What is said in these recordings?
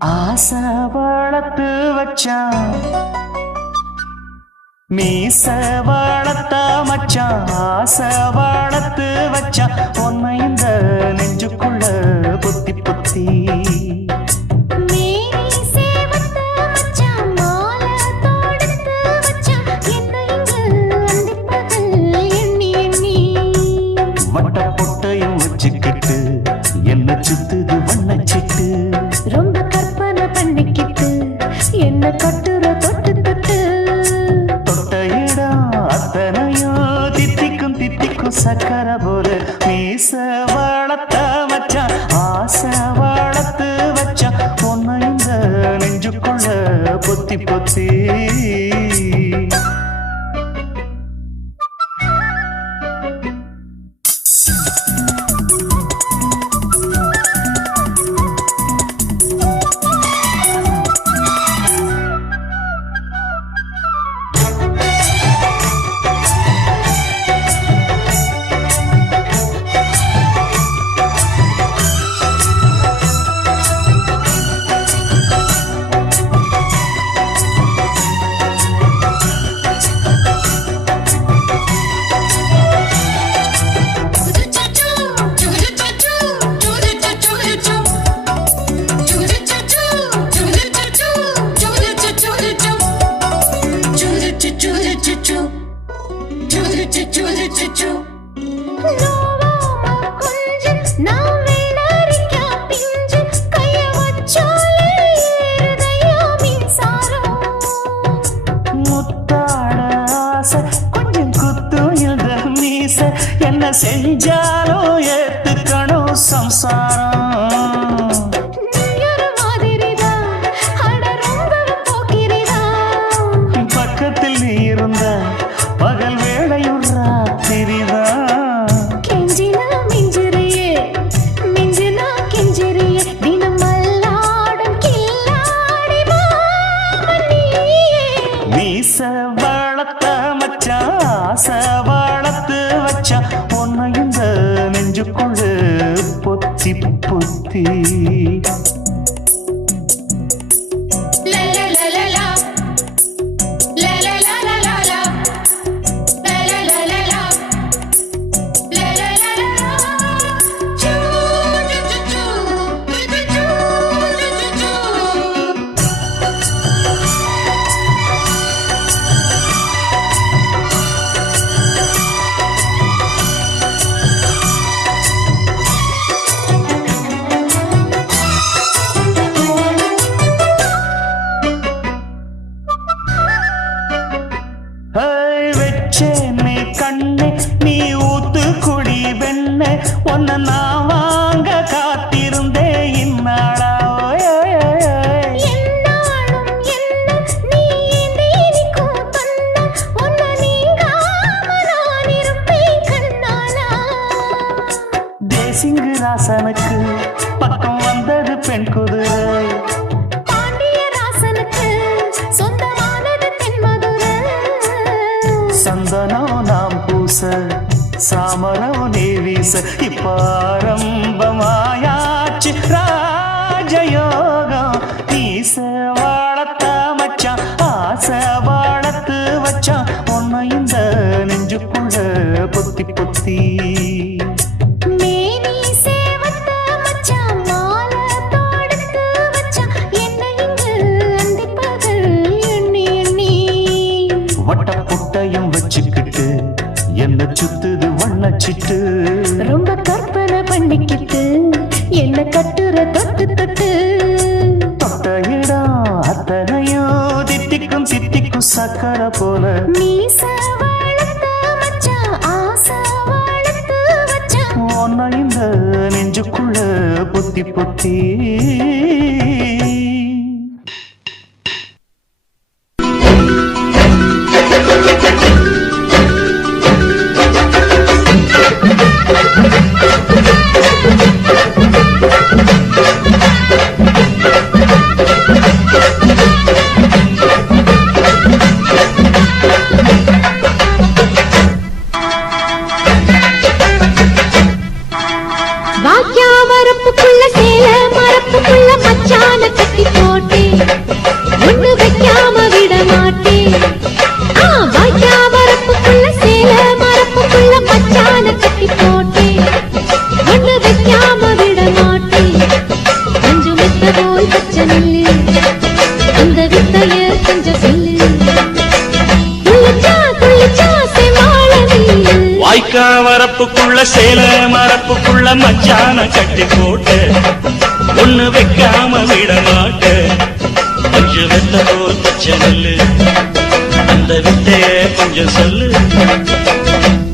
ஆசை வளர்த்து வச்சான் மீச வளர்த்த மச்சான் ஆசை வளர்த்து வச்சான் உன்னை இந்த நெஞ்சுக்குள்ள பொத்தி பொத்தி வட்ட பொட்டையும் வச்சுக்கிட்டு என்ன சுத்துது வண்ணச்சிட்டு ரொம்ப கற்பனை பண்ணிக்கிட்டு என்ன கட்டுற தொட்டு தொட்டு தொட்ட இடம் அத்தனையும் தித்திக்கும் தித்திக்கும் சக்கர போல மீச வளர்த்த மச்சான் ஆசை வளர்த்து வச்சான் பொண்ணு இந்த நெஞ்சுக்குள்ள பொத்தி பொத்தி கொஞ்சம் குத்தும் இந்த மீச என்ன செஞ்சாலும் ஏத்துக்கணும் சம்சாரம் பக்கத்தில் நீ இருந்த பகல் வேளையும் ராத்திரிதான் கெஞ்சினா மிஞ்சிறியே மிஞ்சினா கெஞ்சிறியே தினம் மல்லாடும் கில்லாடி மீச வளர்த்த மச்சான் ஆசை வளர்த்து வச்சான் பொண்ணு இந்த நெஞ்சுக்குள்ள பொத்தி பொத்தி வச்சேனே கண்ணே நீ ஊத்து குடி வெண்ணே உன்னை நான் வாங்க காத்திருந்தே இந்நாளா தேசிங்கு ராசனுக்கு பக்கம் வந்தது பெண் குதிரை சந்தனம் நாம் பூச சாமரம் நீ வீச இப்ப ஆரம்பமாயாச்சு ராஜயோகம் ஈச வாழத்த மச்சான் ஆசை வாழத்து வச்சான் உன்னை இந்த நெஞ்சுக்குள்ள பொத்தி பொத்தி வட்ட புட்டையும் வச்சுக்கிட்டு என்ன சுத்துது வண்ணச்சிட்டு ரொம்ப கற்பனை பண்ணிக்கிட்டு என்ன கட்டுற தொட்டு தொட்டு தொட்ட இடம் அத்தனையும் தித்திக்கும் தித்திக்கும் சக்கர போல மீச வளர்த்த மச்சான் ஆசை வளர்த்து வச்சான் உன்னை இந்த நெஞ்சுக்குள்ள பொத்தி பொத்தி வாக்கியா வரப்புக்குள்ள சேல மரப்புக்குள்ள மச்சான போல் பச்சை நெல்லு அந்த வித்தைய கொஞ்சம் சொல்லு துள்ளிச்சா துள்ளிச்சா செமாள நீலு வாய்க்கா வரப்புக்குள்ள சேல மரப்புக்குள்ள மச்சான கட்டி போட்டு ஒண்ணு வைக்காம விட மாட்ட கொஞ்ச வெத்த போல் பச்சை நெல்லு அந்த வித்தைய கொஞ்சம் சொல்லு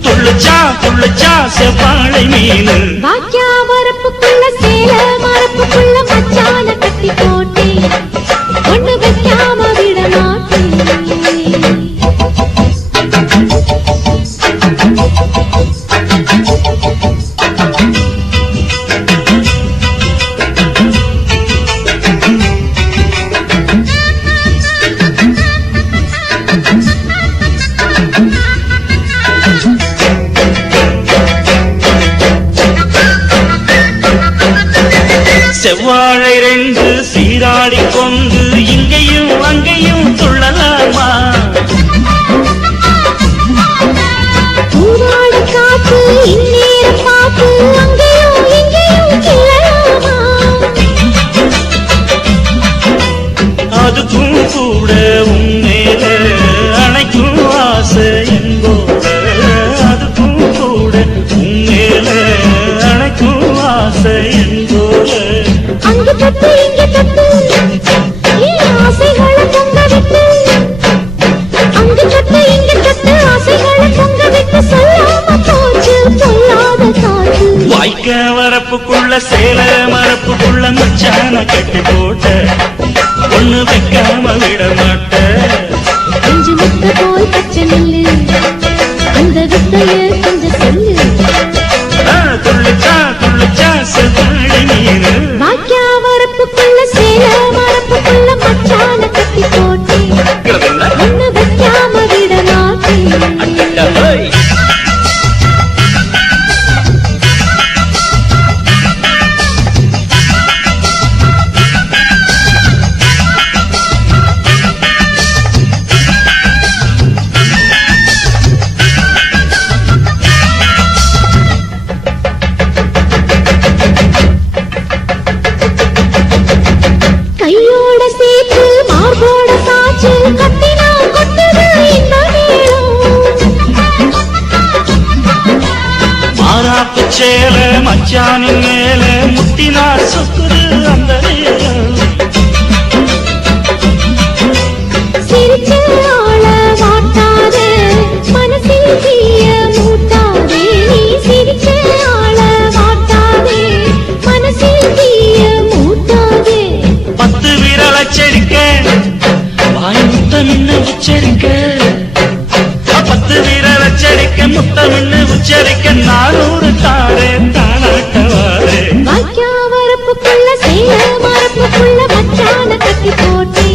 துள்ளுச்சா துள்ளுச்சா செவ்வாழை மீனு வாக்கியா வரப்புக்குள்ள சேல மரப்புக்குள்ள மச்சான கட்டி போட்டே ஒண்ணு வைக்காம விட மாட்டேன் செவ்வாழை ரெண்டு சீராடி கொண்டு இங்கேயும் அங்கேயும் துள்ளலாமா ஊராடு காத்து இந்நேர பாத்து அங்கேயும் இங்கேயும் கிளலாமா அதுக்கும் கூட உன்மேல அணைக்கும் ஆசை என்போட அதுக்கும் கூட உன்மேல அணைக்கும் ஆசை என்போட அங்க தட்டு இங்க தட்டு ஏன் ஆசைகளை பொங்க விட்டு அங்க தட்டு இங்க தட்டு ஆசைகளை பொங்க விட்டு சொல்லாம போச்சு சொல்லாத காத்து வாய்க்க வரப்புக்குள்ள சேல மரப்புக்குள்ள மச்சான கட்டி போட்ட ஒண்ணு வைக்காம விட மாட்ட கொஞ்சம் முத்த போல் பச்சை நெல்லு அந்த வித்தைய கொஞ்சம் சொல்லு துள்ளிச்சா துள்ளிச்சா செவ்வாழை மீனு வாக்கியா வரப்புக்குள்ள சேல மரப்புக்குள்ள மச்சான கட்டி போட்டே ஒண்ணு வைக்காம விட மாட்டேன் கையோட சேர்த்து மார்போட சாச்சு கத்தினா கொட்டுது இந்த மாறாப்பு சேல மச்சானின் மேல முட்டினா சொக்குது அந்த நேரம் சிரிச்சு ஆள மாட்டாதே மனசில் தீய மூட்டாதே நீ சிரிச்சு ஆள மாட்டாதே மனசில் தீய மூட்டாதே 10 விரல் அச்சரிக்க வாய் முத்தமின்னு உச்சரிக்க 10 விரல் அச்சரிக்க முத்தமின்னு உச்சரிக்க 400 தாரே தானாட்டவாரே வாக்கியா வரப்புக்குள்ள சேல மரப்புக்குள்ள மச்சான கட்டி போட்டே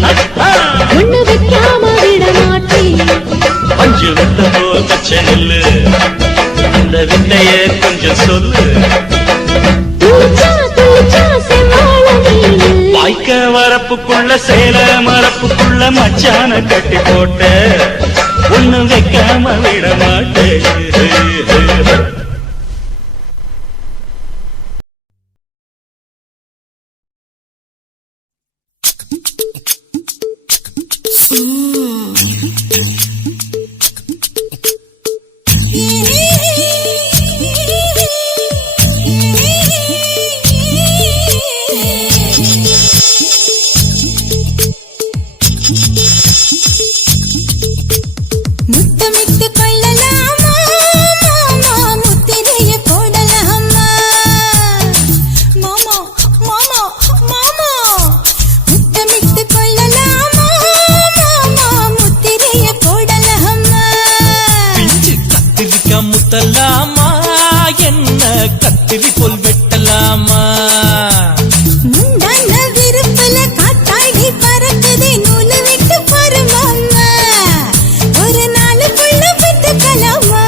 ஒண்ணு வைக்காம விட மாட்டேன் பஞ்சு விட்ட போல் பச்சை நெல்லு அந்த வித்தைய கொஞ்சம் சொல்லு துளிச்சா துளிச்சா செவ்வாழ நீலு வாய்க்க வரப்புக்குள்ள சேல மரப்புக்குள்ள மச்சான கட்டி போட்ட ஒண்ணு வைக்காம விட மாட்டேன் முத்தமிட்டு கொள்ளலாமா மாமா முத்திரைய போடலாமா மாமா மாமா மாமா முத்தமிட்டு கொள்ளலாமா மாமா முத்திரைய போடலாமா பிஞ்சு கத்திரிக்கா முத்தலாமா என்ன கத்திரி போல் வெட்டலாமா முந்தான விருப்பல காத்தாடி பறக்குதே நூலு விட்டு பருமாமா ஒரு நாளுக்குள்ள விட்டுக்கலாமா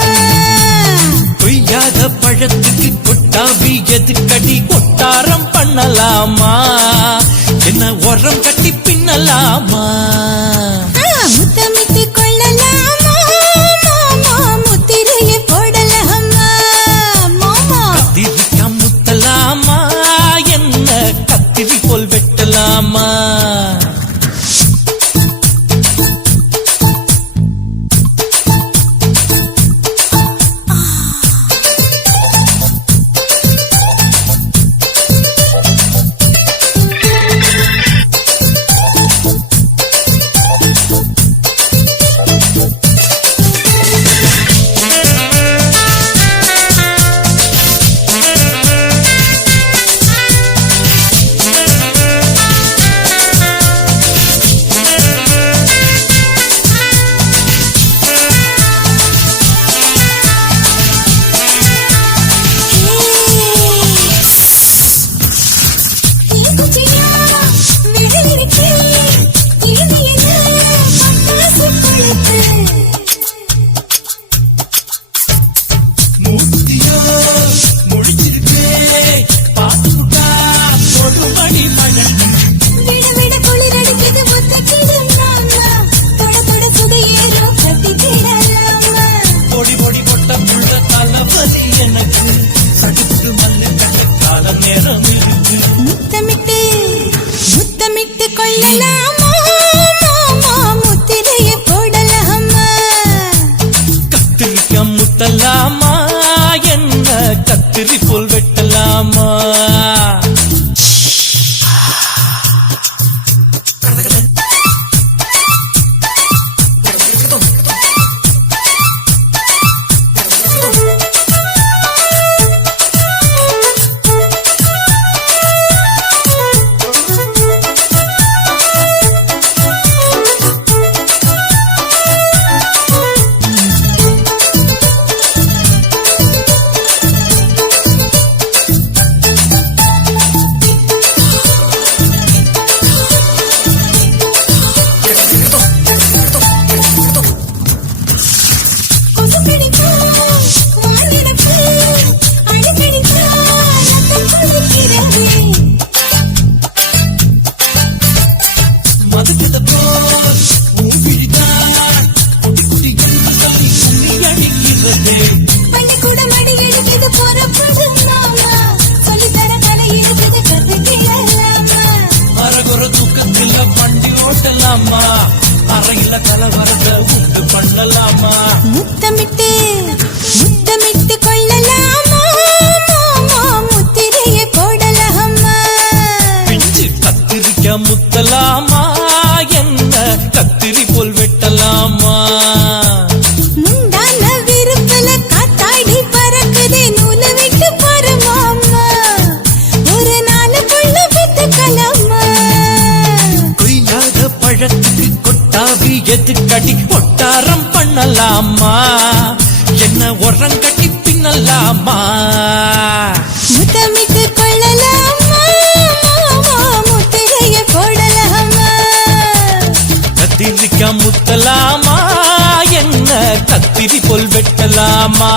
கொய்யாத பழத்துக்கு கொட்டாவி எதுக்கடி கொட்டாரம் பண்ணலாமா என்ன உரம் கட்டி பின்னலாமா முத்தமிட்டு கொள்ளலாமா மாமா முத்திரைய போடலாமா மாமா கத்திரிக்கா முத்தலாமா என்ன கத்திரி போல் வெட்டலாமா வெட்டலாமா முத்தமிட்டு கொள்ளலாமா முத்திரைய போடலாமா கத்திரிக்க முத்தலாமா என்ன கத்திரி போல் வெட்டலாமா அறையில கலவரத்தை உண்டு பண்ணலாமா முத்தமிட்டு கொள்ளலாமா முத்திரைய போடலாமா பிஞ்சு கத்திரிக்க முத்தலாமா என்ன கத்திரி போல் வெட்டலாமா முந்தான விருப்பல காத்தாடி பறக்குதே நூல விட்டு பரமாமா ஒரு நாள் புள்ள வித்துக்கலாமா கொய்யாத பழத்துக்கு கொட்டாவி எதுக்கடி ஒட்டாரம் பண்ணலாமா என்ன உரங்கட்டி பின்னலாமா முத்தமிட்டு கொள்ளலாமா முத்திரைய போடலாமா கத்திரிக்க முத்தலாமா என்ன கத்திரி போல் வெட்டலாமா